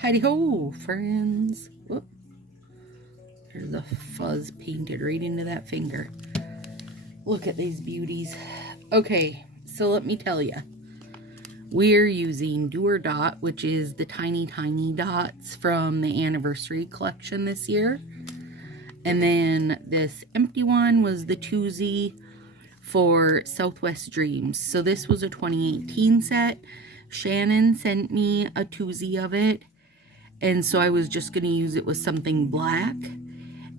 Howdy-ho, friends. Whoop. There's a fuzz painted right into that finger. Look at these beauties. Okay, so let me tell you. We're using Do or Dot, which is the tiny dots from the anniversary collection this year. And then this empty one was the twosie for Southwest Dreams. So this was a 2018 set. Shannon sent me a twosie of it. And so I was just going to use it with something black.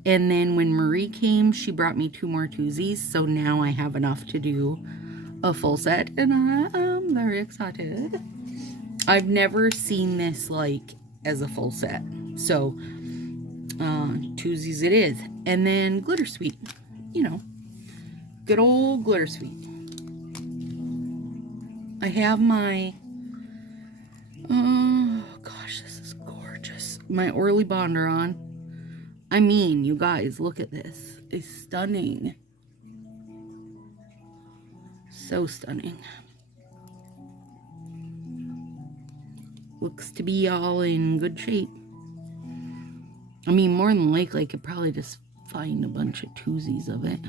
And then when Marie came, she brought me 2 more twosies. So now I have enough to do a full set. And I am very excited. I've never seen this like as a full set. So twosies it is. And then Glitter Sweet. You know, good old Glitter Sweet. I have my... gosh, this is gorgeous. My Orly Bonder on. I mean, you guys, look at this. It's stunning. So stunning. Looks to be all in good shape. I mean, more than likely, I could probably just find a bunch of twosies of it.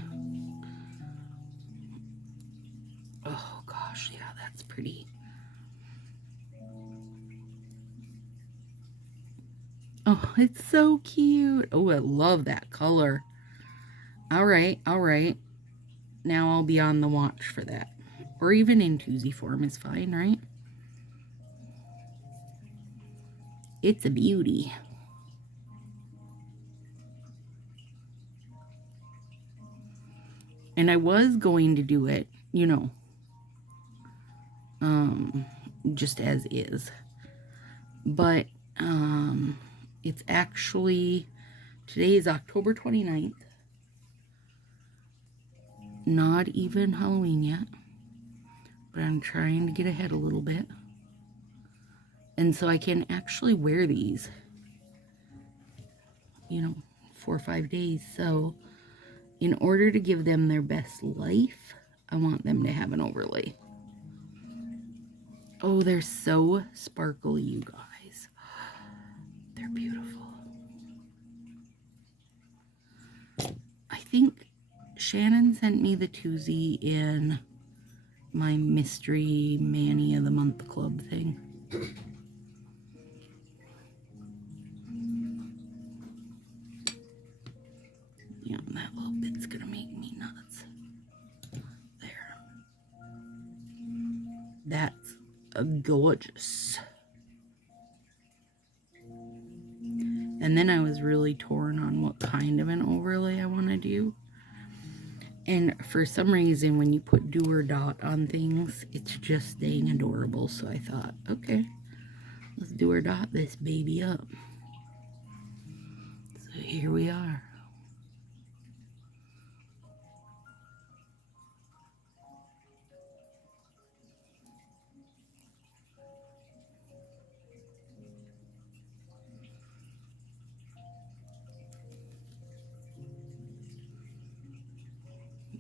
Oh, gosh, yeah, that's pretty. Oh, it's so cute. Oh, I love that color. All right, all right. Now I'll be on the watch for that. Or even in twosie form is fine, right? It's a beauty. And I was going to do it, you know, just as is. But, it's actually, today is October 29th. Not even Halloween yet. But I'm trying to get ahead a little bit. And so I can actually wear these, you know, 4 or 5 days. So in order to give them their best life, I want them to have an overlay. Oh, they're so sparkly, you guys. They're beautiful. I think Shannon sent me the twosie in my Mystery Manny of the Month Club thing. Yeah, that little bit's gonna make me nuts. There. That's gorgeous. And then I was really torn on what kind of an overlay I want to do. And for some reason, when you put Do or Dot on things, it's just dang adorable. So I thought, okay, let's Do or Dot this baby up. So here we are.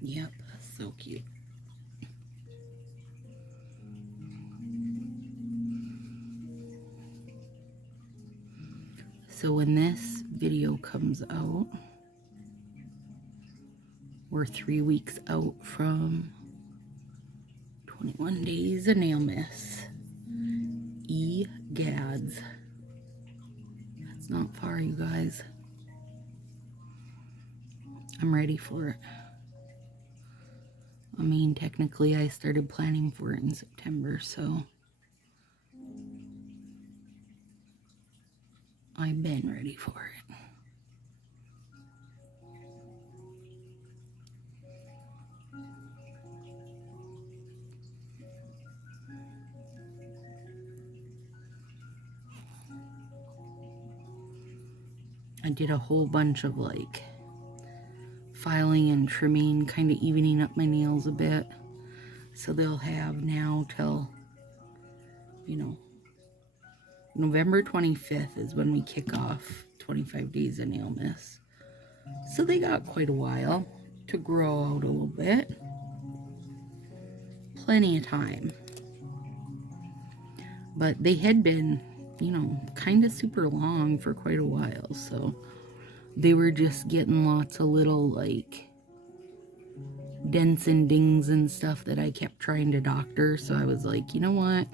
Yep, so cute. So when this video comes out, we're 3 weeks out from 21 days of nail miss. Egads. That's not far, you guys. I'm ready for it. I mean, technically, I started planning for it in September, so I've been ready for it. I did a whole bunch of like filing and trimming, kind of evening up my nails a bit. So they'll have now till, you know, November 25th is when we kick off 25 days of nail miss. So they got quite a while to grow out a little bit. Plenty of time. But they had been, you know, kind of super long for quite a while, so they were just getting lots of little, like, dents and dings and stuff that I kept trying to doctor, so I was like, you know what?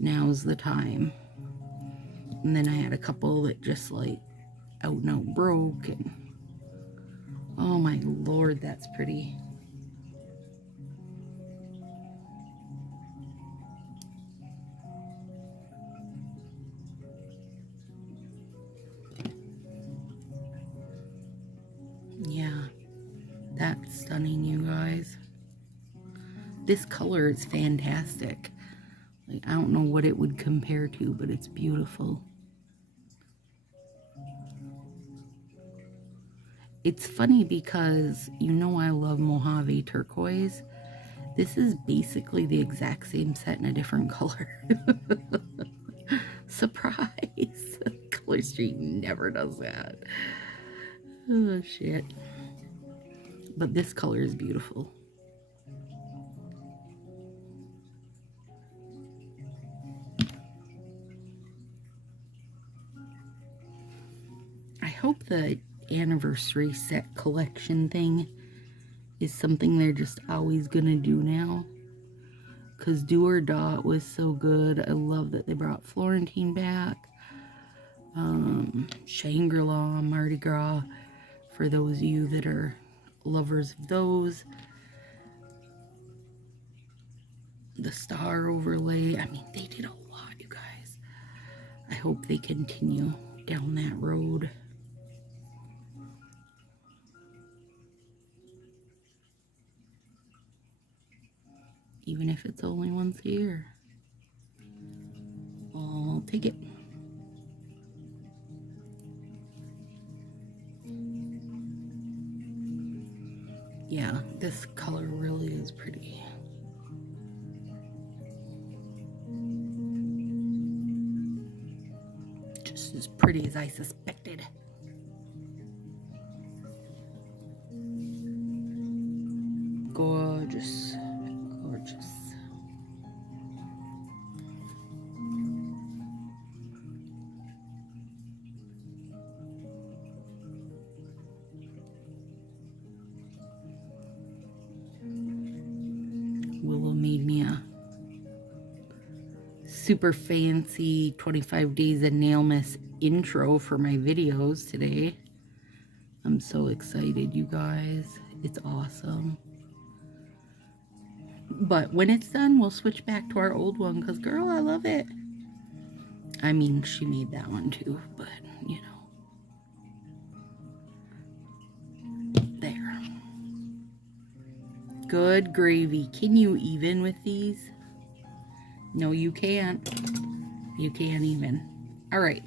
Now's the time. And then I had a couple that just, like, out and out broke, and oh my lord, that's pretty. Yeah, that's stunning, you guys. This color is fantastic. Like, I don't know what it would compare to, but it's beautiful. It's funny because you know I love Mojave turquoise. This is basically the exact same set in a different color. Surprise! Color Street never does that. Oh shit. But this color is beautiful. I hope the anniversary set collection thing is something they're just always gonna do now, because Do or Dot was so good. I love that they brought Florentine back. Shangri-La, Mardi Gras, for those of you that are lovers of those. The star overlay, I mean, they did a lot, you guys. I hope they continue down that road. Even if it's only once a year. I'll take it. Yeah, this color really is pretty. Just as pretty as I suspected. Gorgeous. Gorgeous. Willow made me a super fancy 25 days of nail miss intro for my videos today. I'm so excited, you guys. It's awesome. But when it's done, we'll switch back to our old one, because girl, I love it. I mean, she made that one too, but you know. There. Good gravy. Can you even with these? No, you can't. You can't even. All right.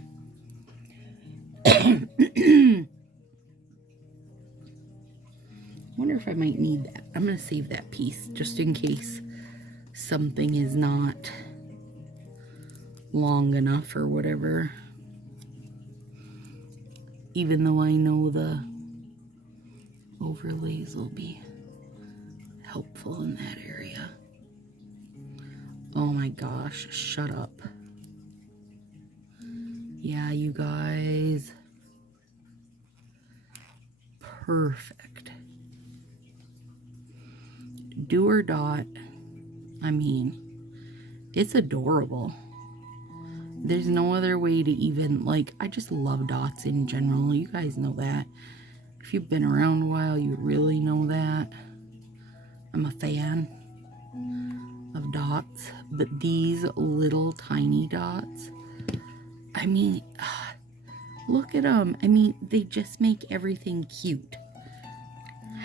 Wonder if I might need that. I'm going to save that piece just in case something is not long enough or whatever. Even though I know the overlays will be helpful in that area. Oh my gosh, shut up. Yeah, you guys. Perfect. Do or Dot, I mean, it's adorable. There's no other way to even, like, I just love dots in general. You guys know that. If you've been around a while, you really know that. I'm a fan of dots, but these little tiny dots, I mean, look at them. I mean, they just make everything cute.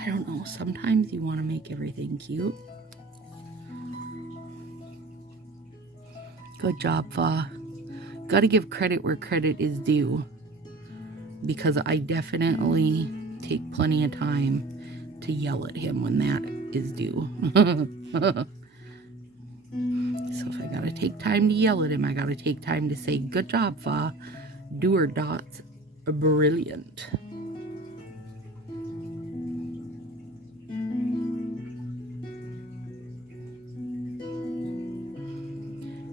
I don't know, sometimes you want to make everything cute. Good job, Fa. Gotta give credit where credit is due, because I definitely take plenty of time to yell at him when that is due. So if I gotta take time to yell at him, I gotta take time to say, good job, Fa. Do or Dots are brilliant.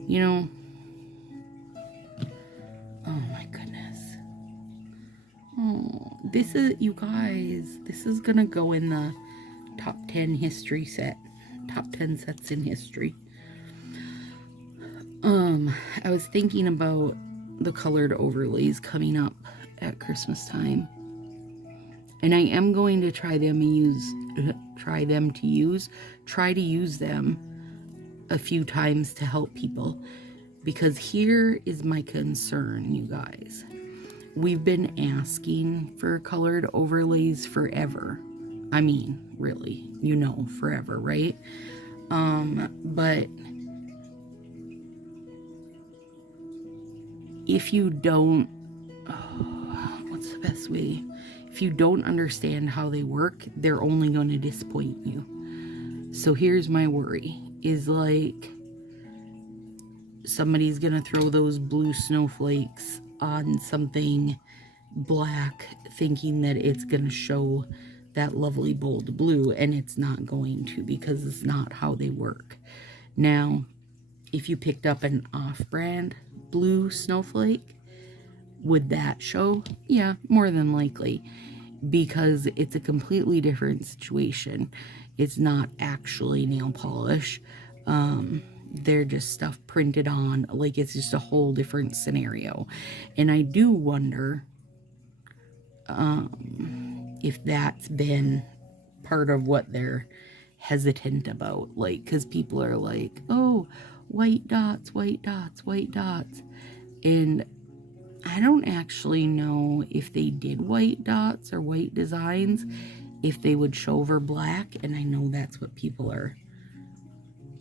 You know, oh my goodness. Oh, this is, you guys, this is gonna go in the top 10 history set. Top 10 sets in history. I was thinking about the colored overlays coming up at Christmas time. And I am going to try to use them a few times to help people. Because here is my concern, you guys. We've been asking for colored overlays forever. I mean, really, you know, forever, right? But if you don't, what's the best way? If you don't understand how they work, they're only going to disappoint you. So here's my worry, is like, somebody's going to throw those blue snowflakes on something black, thinking that it's going to show that lovely bold blue, and it's not going to, because it's not how they work. Now, if you picked up an off-brand blue snowflake, would that show? Yeah, more than likely, because it's a completely different situation. It's not actually nail polish. They're just stuff printed on, like it's just a whole different scenario. And I do wonder if that's been part of what they're hesitant about, like, because people are like, oh, white dots, white dots, white dots. And I don't actually know if they did white dots or white designs, if they would show over black. And I know that's what people are,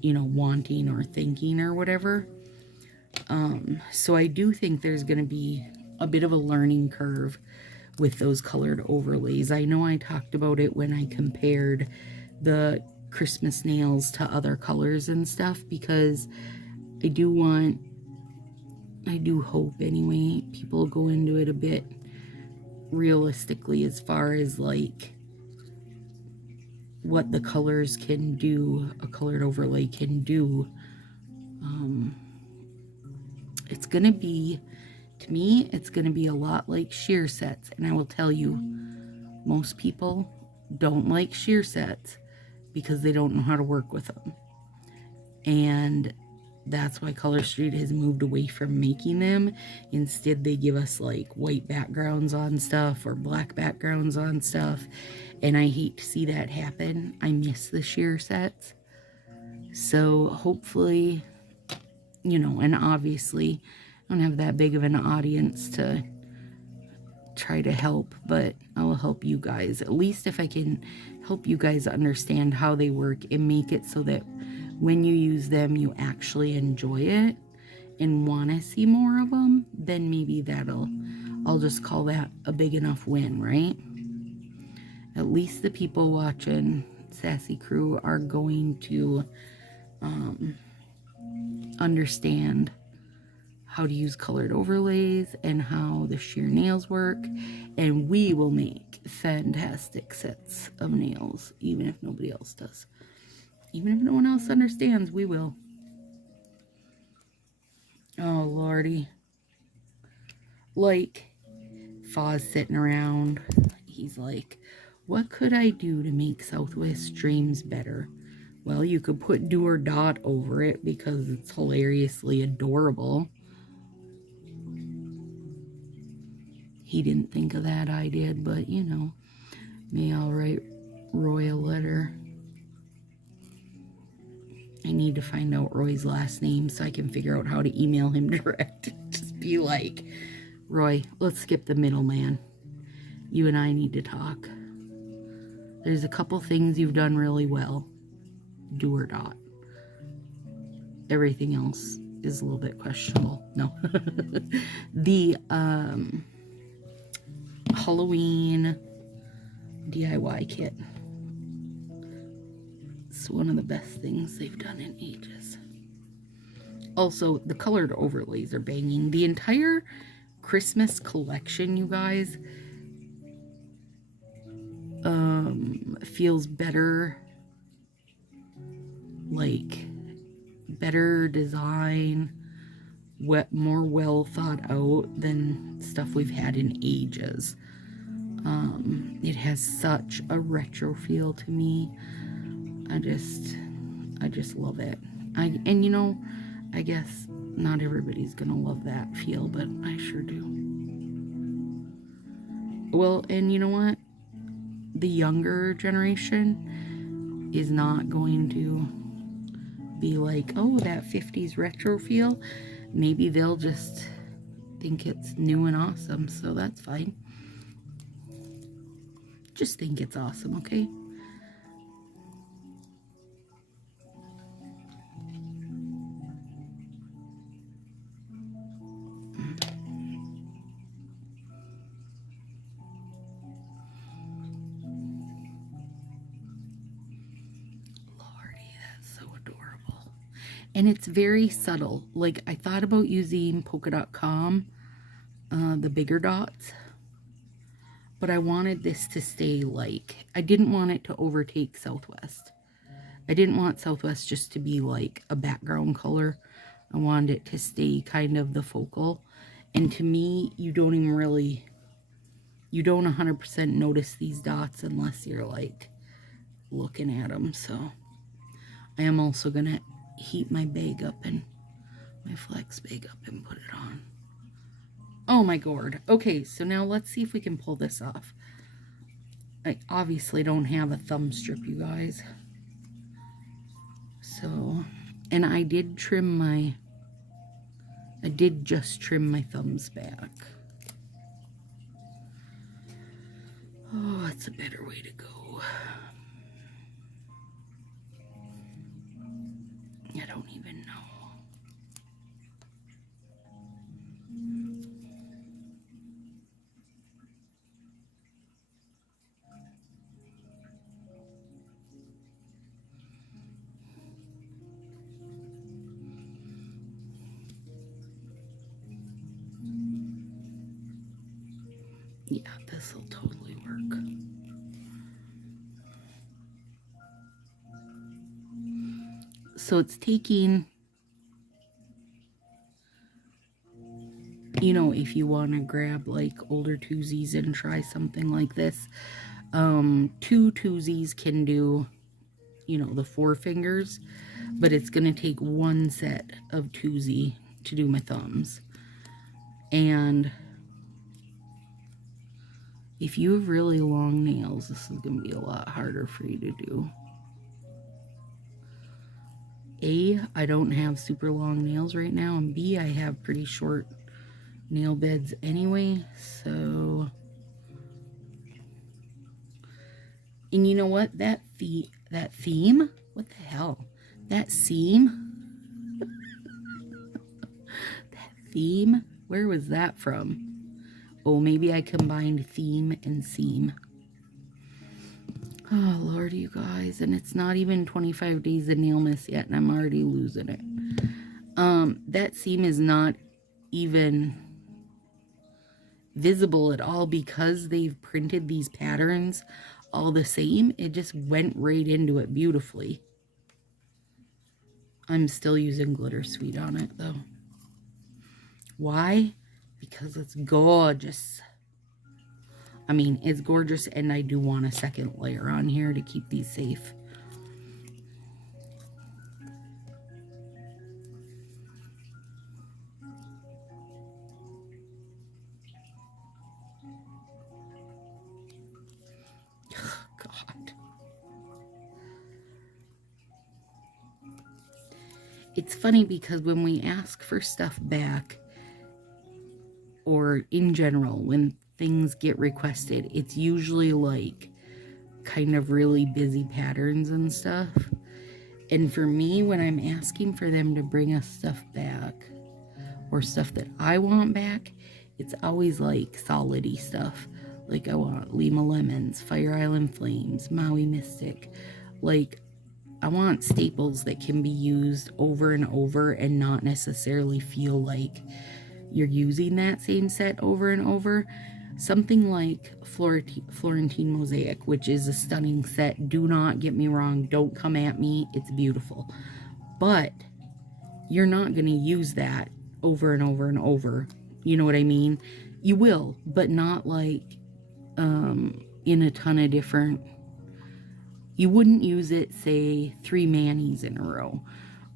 you know, wanting or thinking or whatever. So I do think there's going to be a bit of a learning curve with those colored overlays. I know I talked about it when I compared the Christmas nails to other colors and stuff, because I do hope anyway, people go into it a bit realistically as far as like what the colors can do, a colored overlay can do. It's gonna be, to me, it's gonna be a lot like sheer sets. And I will tell you, most people don't like sheer sets because they don't know how to work with them. And that's why Color Street has moved away from making them. Instead, they give us like white backgrounds on stuff or black backgrounds on stuff. And I hate to see that happen. I miss the sheer sets. So hopefully, you know, and obviously I don't have that big of an audience to try to help, but I will help you guys. At least if I can help you guys understand how they work and make it so that when you use them, you actually enjoy it and want to see more of them, then maybe I'll just call that a big enough win, right? At least the people watching Sassy Crew are going to understand how to use colored overlays and how the sheer nails work, and we will make fantastic sets of nails, even if nobody else does. Even if no one else understands, we will. Oh, Lordy. Like, Foz sitting around. He's like, what could I do to make Southwest Dreams better? Well, you could put do or dot over it because it's hilariously adorable. He didn't think of that, I did, but, you know, maybe I'll write Roy a letter. I need to find out Roy's last name so I can figure out how to email him direct. Just be like, Roy, let's skip the middleman. You and I need to talk. There's a couple things you've done really well. Do or dot. Everything else is a little bit questionable. No. The Halloween DIY kit. It's one of the best things they've done in ages. Also, the colored overlays are banging. The entire Christmas collection, you guys, feels better, like better design, more well thought out than stuff we've had in ages. It has such a retro feel to me. I just love it. And you know, I guess not everybody's gonna love that feel, but I sure do. Well, and you know what? The younger generation is not going to be like, oh, that 50s retro feel. Maybe they'll just think it's new and awesome, so that's fine. Just think it's awesome, okay? And it's very subtle. Like, I thought about using polka.com, the bigger dots, but I wanted this to stay like, I didn't want it to overtake Southwest. I didn't want Southwest just to be like a background color. I wanted it to stay kind of the focal. And to me, you don't 100% notice these dots unless you're like looking at them. So I am also gonna heat my bag up and my flex bag up and put it on. Oh my gourd. Okay, so now let's see if we can pull this off. I obviously don't have a thumb strip, you guys. So, and I did just trim my thumbs back. Oh, that's a better way to go. I don't even know. Yeah, this will totally work. So it's taking, you know, if you want to grab like older twosies and try something like this, 2 twosies can do, you know, the 4 fingers, but it's going to take 1 set of twosie to do my thumbs. And if you have really long nails, this is going to be a lot harder for you to do. A, I don't have super long nails right now, and B, I have pretty short nail beds anyway, so... And you know what? That theme? What the hell? That seam? That theme? Where was that from? Oh, maybe I combined theme and seam. Oh, Lord, you guys. And it's not even 25 days of Nailmas yet, and I'm already losing it. That seam is not even visible at all because they've printed these patterns all the same. It just went right into it beautifully. I'm still using Glitter Sweet on it, though. Why? Because it's gorgeous. I mean, it's gorgeous, and I do want a second layer on here to keep these safe. God. It's funny because when we ask for stuff back, or in general, when things get requested, it's usually like kind of really busy patterns and stuff. And for me, when I'm asking for them to bring us stuff back or stuff that I want back, it's always like solidy stuff. Like I want Lima Lemons, Fire Island Flames, Maui Mystic. Like I want staples that can be used over and over and not necessarily feel like you're using that same set over and over. Something like Florentine Mosaic, which is a stunning set. Do not get me wrong. Don't come at me. It's beautiful. But you're not going to use that over and over and over. You know what I mean? You will, but not like in a ton of different. You wouldn't use it, say, 3 manis in a row,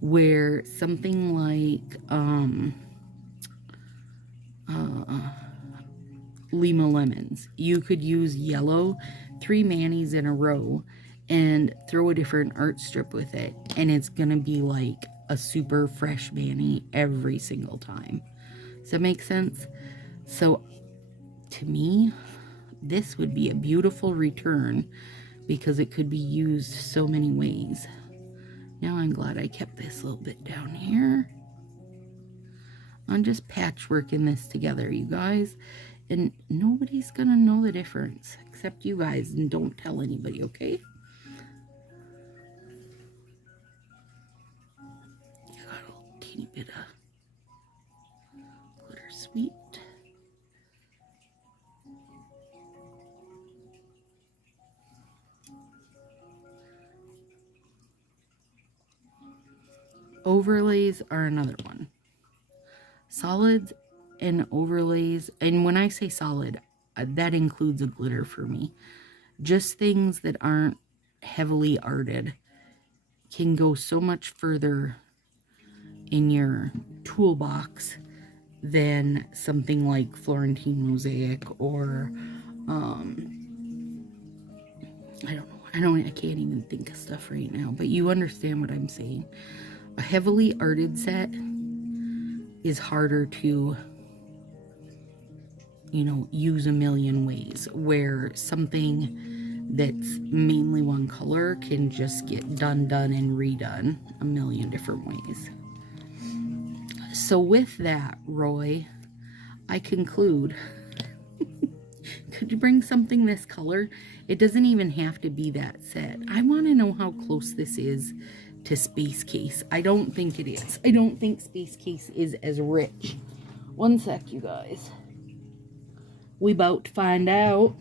where something like Lima lemons, you could use yellow 3 manis in a row and throw a different art strip with it, and it's gonna be like a super fresh mani every single time. Does that make sense? So to me, this would be a beautiful return because it could be used so many ways. Now I'm glad I kept this a little bit down here. I'm just patchworking this together, you guys, and nobody's gonna know the difference except you guys, and don't tell anybody, okay? I got a little teeny bit of glitter sweet. Overlays are another one. Solids and overlays, and when I say solid, that includes a glitter for me. Just things that aren't heavily arted can go so much further in your toolbox than something like Florentine mosaic or I can't even think of stuff right now, but you understand what I'm saying. A heavily arted set is harder to, you know, use a million ways, where something that's mainly one color can just get done and redone a million different ways. So with that, Roy, I conclude, could you bring something this color? It doesn't even have to be that set. I want to know how close this is to Space Case. I don't think it is. I don't think Space Case is as rich. One sec, you guys. We about to find out.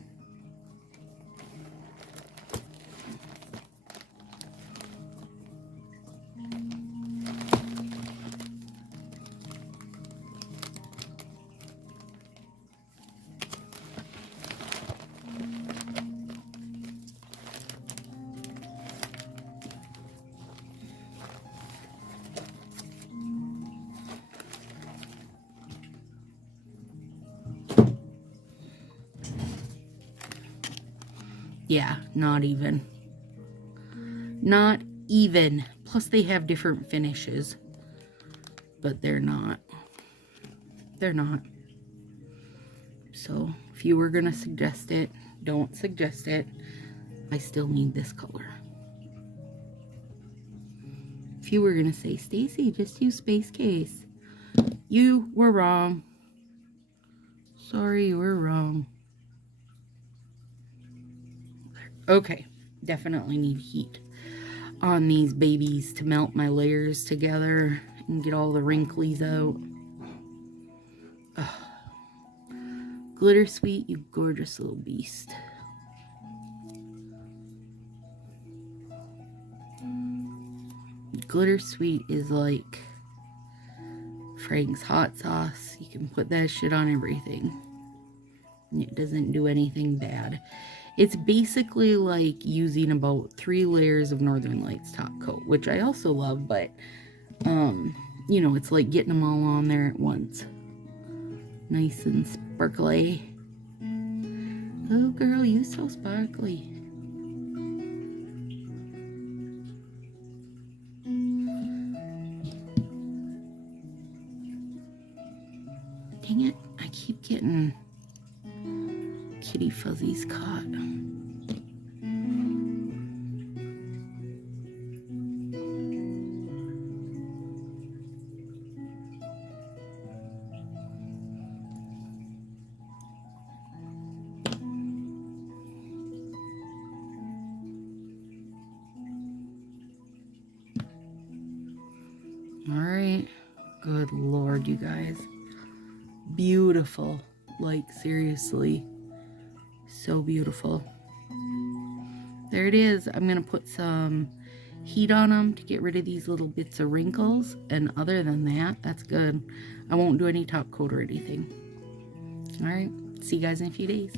Yeah, not even. Not even. Plus they have different finishes. But they're not. They're not. So, if you were going to suggest it, don't suggest it. I still need this color. If you were going to say, Stacy, just use Space Case, you were wrong. Sorry, you were wrong. Okay, definitely need heat on these babies to melt my layers together and get all the wrinklies out. Ugh. Glitter Sweet, you gorgeous little beast. Glitter Sweet is like Frank's hot sauce. You can put that shit on everything. It doesn't do anything bad. It's basically like using about 3 layers of Northern Lights top coat, which I also love, but, you know, it's like getting them all on there at once. Nice and sparkly. Oh, girl, you so sparkly. Dang it, I keep getting kitty fuzzies caught. All right, good Lord, you guys. Beautiful, like seriously. So beautiful. There it is. I'm going to put some heat on them to get rid of these little bits of wrinkles. And other than that, that's good. I won't do any top coat or anything. All right, see you guys in a few days.